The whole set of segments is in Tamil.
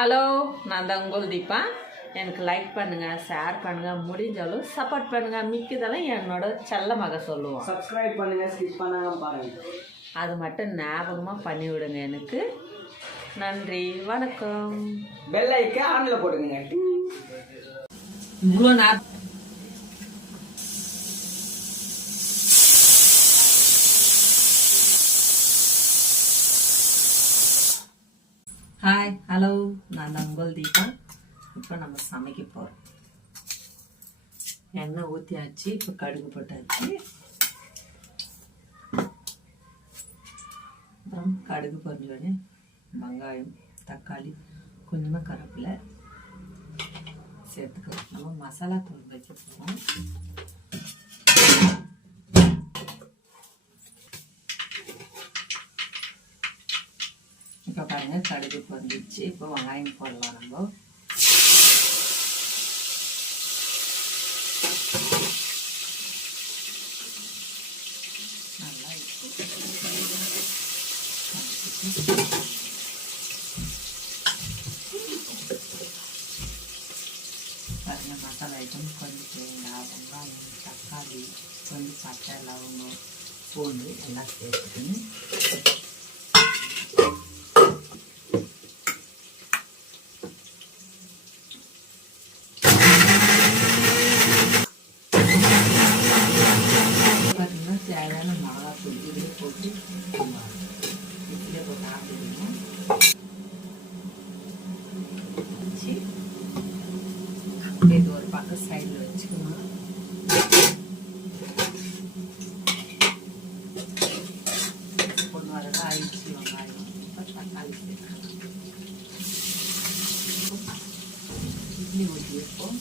ஹலோ, நான் தான் உங்கள் தீபா. எனக்கு லைக் பண்ணுங்கள், ஷேர் பண்ணுங்கள், முடிஞ்சாலும் சப்போர்ட் பண்ணுங்கள். மிக்கதெல்லாம் என்னோட செல்ல மக சொல்லுவோம். சப்ஸ்கிரைப் பண்ணுங்கள், ஸ்கிப் பண்ணாங்க பாருங்கள். அது மட்டும் ஞாபகமாக பண்ணி விடுங்க எனக்கு. நன்றி, வணக்கம். பெல் ஐக்கன் ஆன்ல போடுங்க. இவ்வளோ நேரம் ஹாய், ஹலோ, நான் தான் உங்கள் தீபா. இப்போ நம்ம சமைக்க போகிறோம். எண்ணெய் ஊற்றியாச்சு, இப்போ கடுகு போட்டாச்சு. அப்புறம் கடுகு பொரிஞ்சோடனே வெங்காயம், தக்காளி, கொஞ்சமாக கருவேப்பிலை சேர்த்துக்கலாம். நம்ம மசாலா தூள் வைக்க போகிறோம். இப்போ பாருங்கள், கடுகு பொரிஞ்சிச்சு. இப்போ வெங்காயம் போடலாம். நம்ம நல்லா பாருங்கள், மசாலா ஐட்டம் கொஞ்சம் தேங்காய், வெங்காயம், தக்காளி, கொஞ்சம் பட்டை, லவங்கம், பூண்டு எல்லாம் சேர்த்துக்கணும். தேவையான மிளகாத்தூள் இதில் போட்டு இதில் போட்டு ஆட்டிடணும். இது ஒரு பக்கம் சைடில் வச்சுக்கணும். ஒன்று வரதான் ஆயிடுச்சு வெங்காயம். இப்போ தக்காளி சேர்க்கணும். இட்லி ஊற்றி வைப்போம்.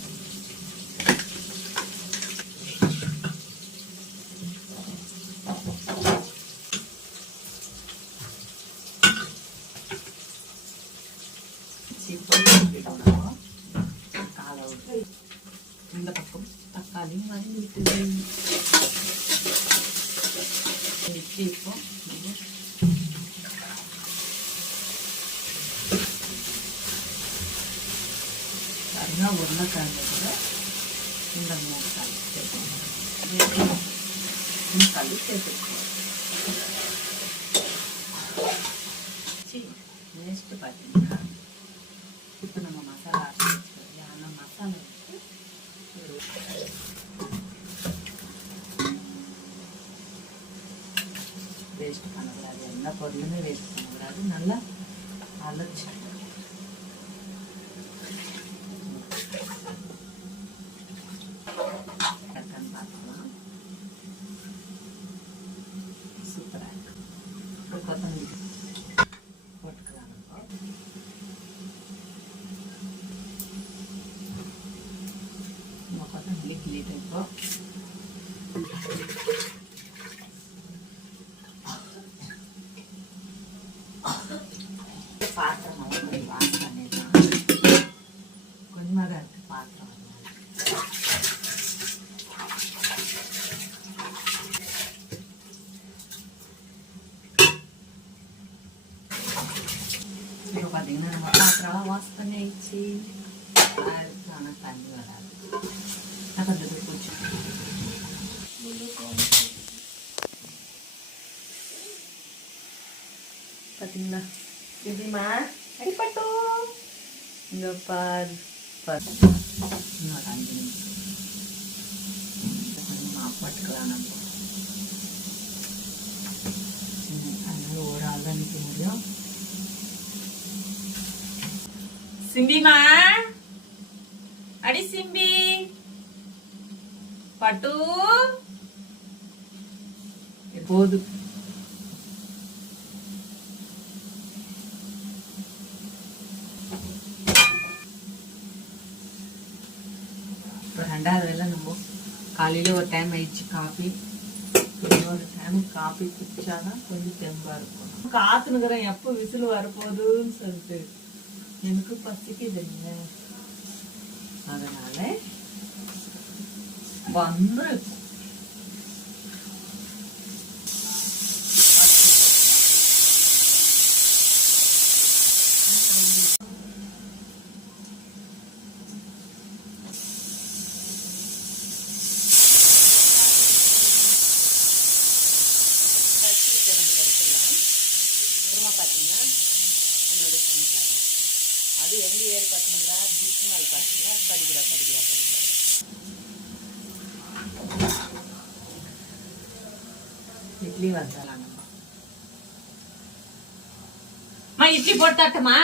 இந்த பக்கம் தக்காளியும் வதங்கிட்டு இப்போ பாருங்க, உருளைக்கிழங்கு கூட இந்த 3 தள்ளி சேர்த்துக்கணும். தள்ளி சேர்த்துக்கணும். நெக்ஸ்ட் பார்த்தீங்கன்னா இப்போ நம்ம மசாலா அரைச்சி வச்சுக்கிறோம். ஆனால் மசாலா வேஸ்ட் பண்ணக்கூடாது. எந்த பொருளுமே வேஸ்ட் பண்ணக்கூடாது. நல்லா அரைச்சி டக்குன்னு பார்க்கலாம். சூப்பராக இருக்கு. ஒரு கொத்தமல்லி போட்டுக்கலாம். நம்ம கொத்தமல்லி கிள்ளிட்டு இப்போ பாத்திரம் கொஞ்சம் வாஷ் பண்ணிடலாம். கொஞ்சமாக தான் இருக்குது பாத்திரம். இப்போ பார்த்தீங்கன்னா நம்ம பாத்திரம்லாம் வாஷ் பண்ணிடுச்சு. ஆனால் தண்ணி வராது. நான் கொஞ்சம் பூச்சி பார்த்தீங்களா? இதுமா அடிப்பட்டோ இங்கே பார் இன்னொரு 5 நிமிஷம் கொஞ்சம் மாப்பாட்டுக்கலாம். நம்ம அதனால ஒரு ஆள் தான் நிற்க முடியும். சிம்பிமா, அடி சிம்பி, பட்டு போதும். இப்போ 2வது வேலை நம்ம காலையில் ஒரு டைம் ஆயிடுச்சு காஃபி. இன்னொரு டைம் காஃபி குடிச்சாதான் கொஞ்சம் தெம்பா இருக்கும். காத்துனுக்குறேன் எப்போ விசில் வரப்போகுதுன்னு சொல்லிட்டு. எனக்கு பசிக்குது இல்லை, அதனால வந்து அப்புறமா பார்த்தீங்கன்னா என்னோட ஸ்வீட் அது எங்க ஏறி பார்த்தீங்களா டிஷ் மேல் பார்த்தீங்கன்னா படிக்கிறா இட்லி வந்தாலாம் நம்ம இட்லி போட்டாட்டமா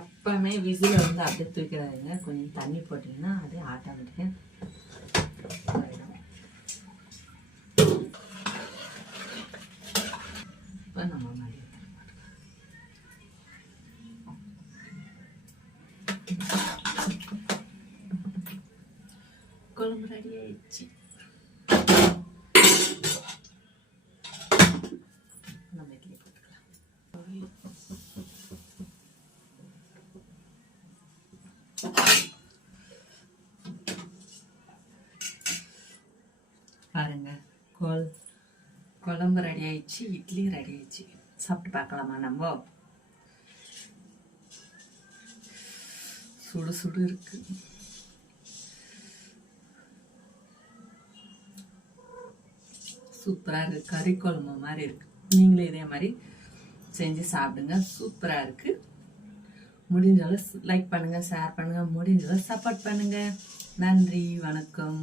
எப்பவுமே விசில வந்து அப்படியே தூக்கிறாங்க கொஞ்சம் தண்ணி போட்டிங்கன்னா அப்படியே ஆட்டோமேட்டிக்காக இப்போ நம்ம மாதிரி குழம்பு ரெடி ஆயிடுச்சு. நம்ம இட்லி போட்டுக்கலாம். பாருங்க குழம்பு ரெடி ஆயிடுச்சு, இட்லி ரெடி ஆயிடுச்சு. சாப்பிட்டு பார்க்கலாமா? நம்ம சுடு சுடு இருக்கு. சூப்பரா இருக்கு, கறி குழம்பு மாதிரி இருக்கு. நீங்களே இதே மாதிரி செஞ்சு சாப்பிடுங்க, சூப்பரா இருக்கு. முடிஞ்சளவு லைக் பண்ணுங்க, ஷேர் பண்ணுங்க, முடிஞ்சளவு சப்போர்ட் பண்ணுங்க. நன்றி, வணக்கம்.